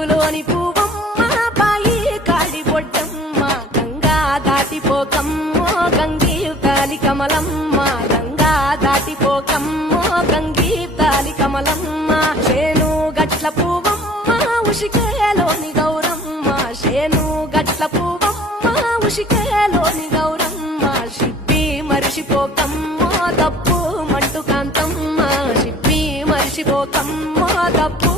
పప్పులోని పువ్వమ్మ పాయి కాడి బొడ్డమ్మ గంగా దాటిపోకమ్మో గంగీ తాలి కమలమ్మ గంగా దాటిపోకమ్మో గంగీ తాలి కమలమ్మ శేను గట్ల పువ్వమ్మ ఉషికేలోని గౌరమ్మ శేను గట్ల పువ్వమ్మ ఉషికేలోని గౌరమ్మ షిప్పి మరిషిపోకమ్మో తప్పు మంటు కాంతమ్మ షిప్పి మరిషిపోకమ్మో తప్పు